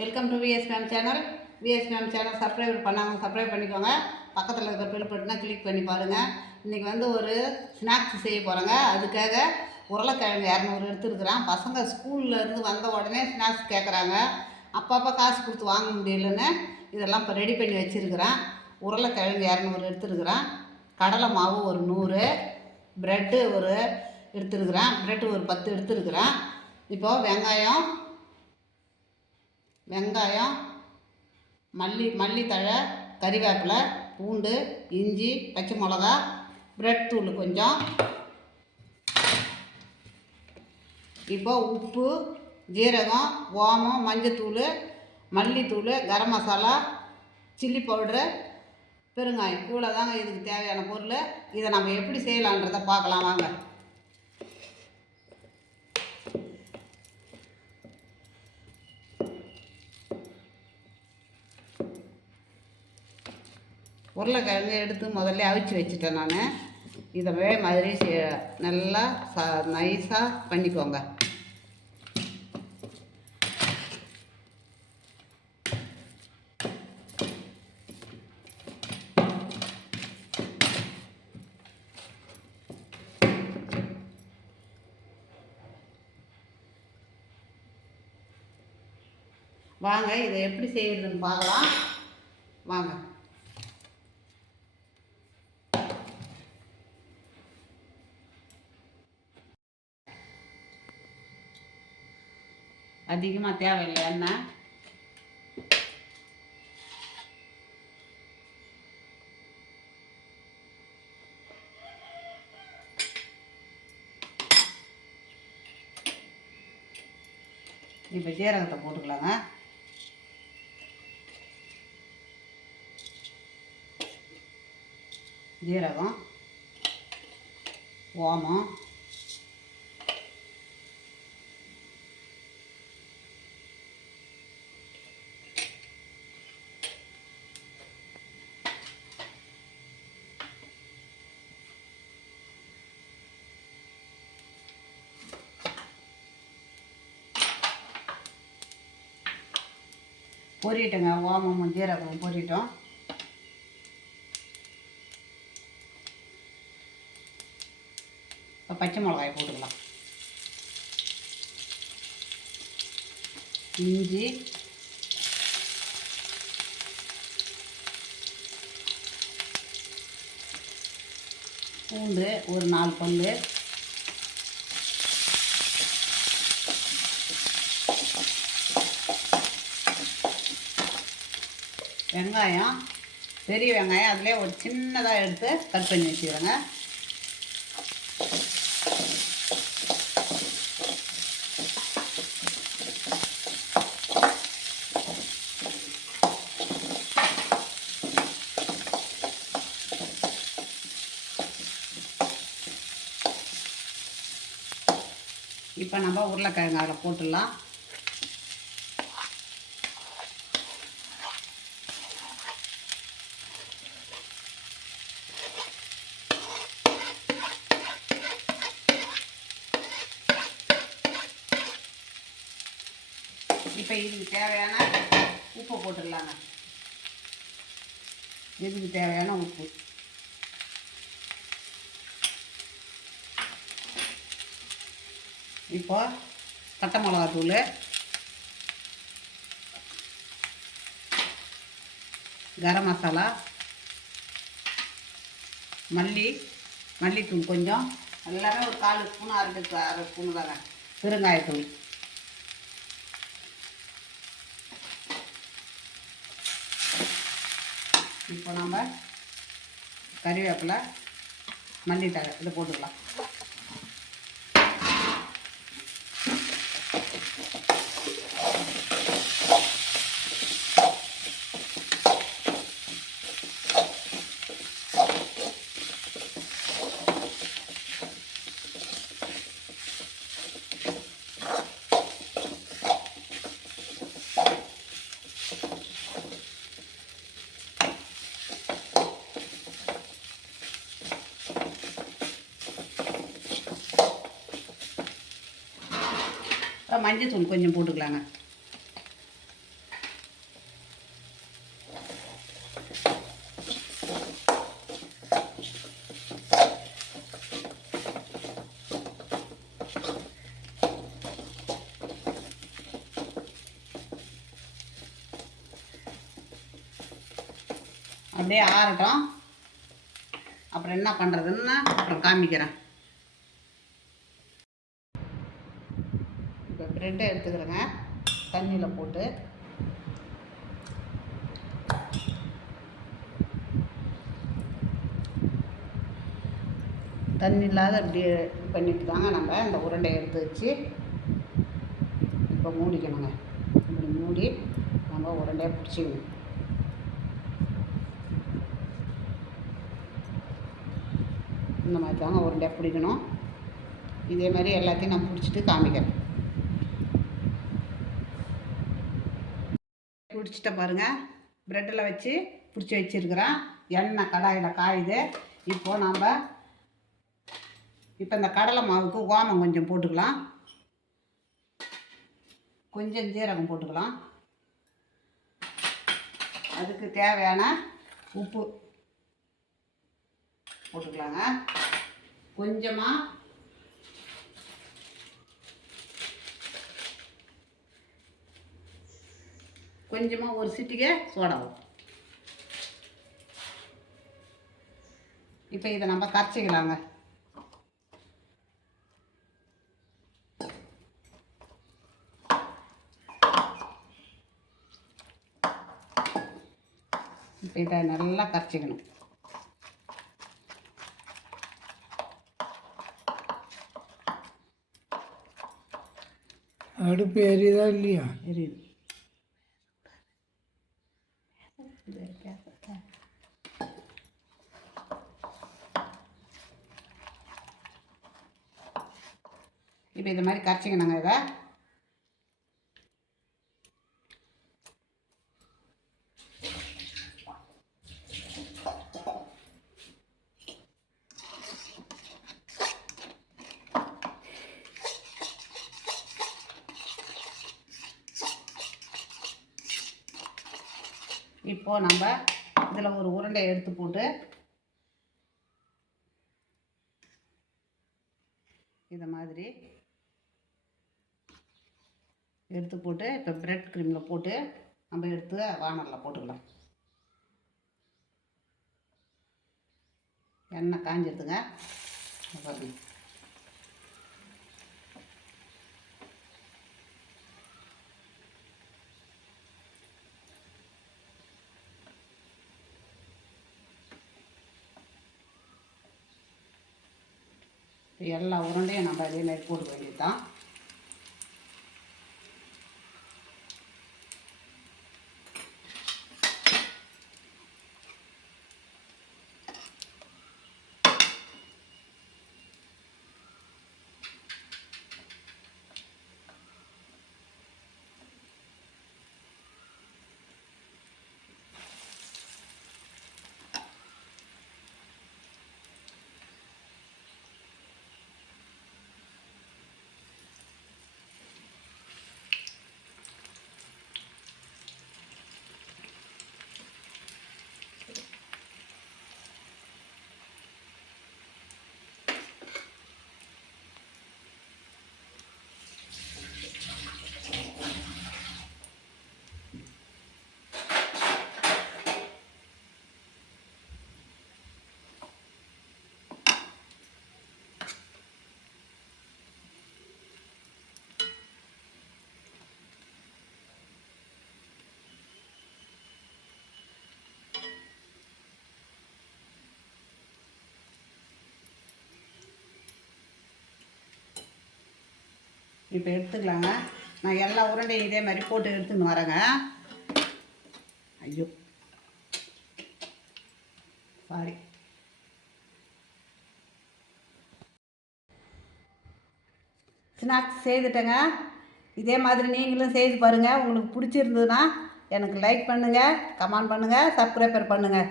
Welcome to VS ma'am channel VS ma'am channel subscribe பண்ணாங்க subscribe பண்ணிக்கோங்க. பக்கத்தில் இருக்கிற பெல் பட்டனை கிளிக் பண்ணி பாருங்கள் இன்றைக்கி வந்து ஒரு ஸ்நாக்ஸ் செய்ய போகிறேங்க அதுக்காக உருளைக்கிழங்கு இரநூறு எடுத்துருக்குறேன். பசங்க ஸ்கூல்லேருந்து வந்த உடனே ஸ்நாக்ஸ் கேட்குறாங்க அப்பப்போ காசு கொடுத்து வாங்க முடியலன்னு இதெல்லாம் இப்போ ரெடி பண்ணி வச்சுருக்கிறேன். உருளைக்கிழங்கு இரநூறு எடுத்துருக்குறேன். கடலை மாவு ஒரு நூறு. ப்ரெட்டு ஒரு எடுத்துருக்குறேன். ப்ரெட்டு ஒரு பத்து எடுத்துருக்குறேன். இப்போது வெங்காயம் வெங்காயம் மல்லி மல்லித்தழை கறிவேப்பிலை பூண்டு இஞ்சி பச்சை மிளகா பிரெட் தூள் கொஞ்சம். இப்போ உப்பு ஜீரகம் ஓமம் மஞ்சத்தூள் மல்லித்தூள் கரம் மசாலா சில்லி பவுட்ரு பெருங்காயம். இவ்வளோ தாங்க இதுக்கு தேவையான பொருள். இதை நம்ம எப்படி செய்யலான்றதை பார்க்கலாம் வாங்க. உருளைக்கிழங்கு எடுத்து முதல்ல அவிச்சு வச்சுட்டேன் நான். இதைவே மாதிரி நல்லா ச நைஸாக பண்ணிக்கோங்க. வாங்க இதை எப்படி செய்கிறதுன்னு பார்க்கலாம். வாங்க. அதிகமாக தேவையில்லை எண்ணெய். இப்போ ஜீரகத்தை போட்டுக்கலாங்க. ஜீரகம் ஓமம் பொரிட்டோங்க ஓமமும் ஜீரகமும் பொரிட்டோம் இப்போ பச்சை மிளகாய் போட்டுக்கலாம். இஞ்சி. பூண்டு ஒரு நாலு பங்கு வெங்காயம் பெரிய வெங்காயம் அதிலே ஒரு சின்னதாக எடுத்து கட் பண்ணி வச்சுக்கிறேங்க. இப்போ நம்ம உருளைக்கிழங்கு அதில் போட்டுடலாம். இப்போ இதுக்கு தேவையான உப்பு போட்டுடலாங்க. இதுக்கு தேவையான உப்பு. இப்போ பட்டை மிளகாத்தூள். கரம் மசாலா. மல்லி மல்லித்தூள் கொஞ்சம். எல்லாமே ஒரு கால் ஸ்பூன் அரை அரை ஸ்பூன் தாங்க. பெருங்காயத்தூள். இப்போ நம்ம கறிவேப்பிலை மல்லித்தழை இதை போட்டுக்கலாம். இப்போ மஞ்சள் தூள் கொஞ்சம் போட்டுக்கலாங்க. அப்படியே ஆறட்டும். அப்புறம் என்ன பண்ணுறதுன்னு அப்புறம் காமிக்கிறேன். இப்போ ப்ரெட்டை எடுத்துக்கிறேங்க. தண்ணியில் போட்டு. தண்ணி இல்லாத அப்படி பண்ணிட்டு தாங்க நம்ம இந்த உருண்டையை எடுத்து வச்சு இப்போ மூடிக்கணுங்க. இப்படி மூடி நம்ம உருண்டையை பிடிச்சிக்கணும். இந்த மாதிரி தாங்க உருண்டையாக பிடிக்கணும். இதே மாதிரி எல்லாத்தையும் நான் பிடிச்சிட்டு காமிக்கிறேன். பிடிச்சிட்ட பாருங்கள் ப்ரெட்டில் வச்சு பிடிச்சி வச்சுருக்கிறேன் எண்ணெய் கடாயில் காயுது. இப்போது நாம் இப்போ இந்த கடலை மாவுக்கு ஓமம் கொஞ்சம் போட்டுக்கலாம். கொஞ்சம் ஜீரகம் போட்டுக்கலாம். அதுக்கு தேவையான உப்பு போட்டுக்கலாங்க. கொஞ்சமாக கொஞ்சமாக ஒரு சிட்டிகை சோடாவும் இப்போ இதை நம்ம கரைச்சிக்கலாங்க. இப்போ இதை நல்லா கரைச்சிக்கணும். அடுப்பு எரியுதா இல்லையா? எரியுது. இப்போ இது மாதிரி கரைச்சிக்கணுங்க இதை. இப்போ நம்ம இதில் ஒரு உருண்டை எடுத்து போட்டு இதை மாதிரி எடுத்து போட்டு இப்போ பிரெட் க்ரீமில் போட்டு நம்ம எடுத்து வானலில் போட்டுக்கலாம். எண்ணெய் காஞ்சிடுதுங்க எல்லா உருண்டையும் நம்ம அதே மாதிரி போட்டு வேண்டியது தான் இப்போ எடுத்துக்கலாங்க. நான் எல்லா உருண்டையும் இதே மாதிரி போட்டு எடுத்துன்னு வரேங்க. ஐயோ. சாரி ஸ்நாக்ஸ் செய்துட்டேங்க. இதே மாதிரி நீங்களும் செய்து பாருங்கள் உங்களுக்கு பிடிச்சிருந்ததுன்னா எனக்கு லைக் பண்ணுங்கள் கமெண்ட் பண்ணுங்கள் சப்ஸ்கிரைபர் பண்ணுங்கள்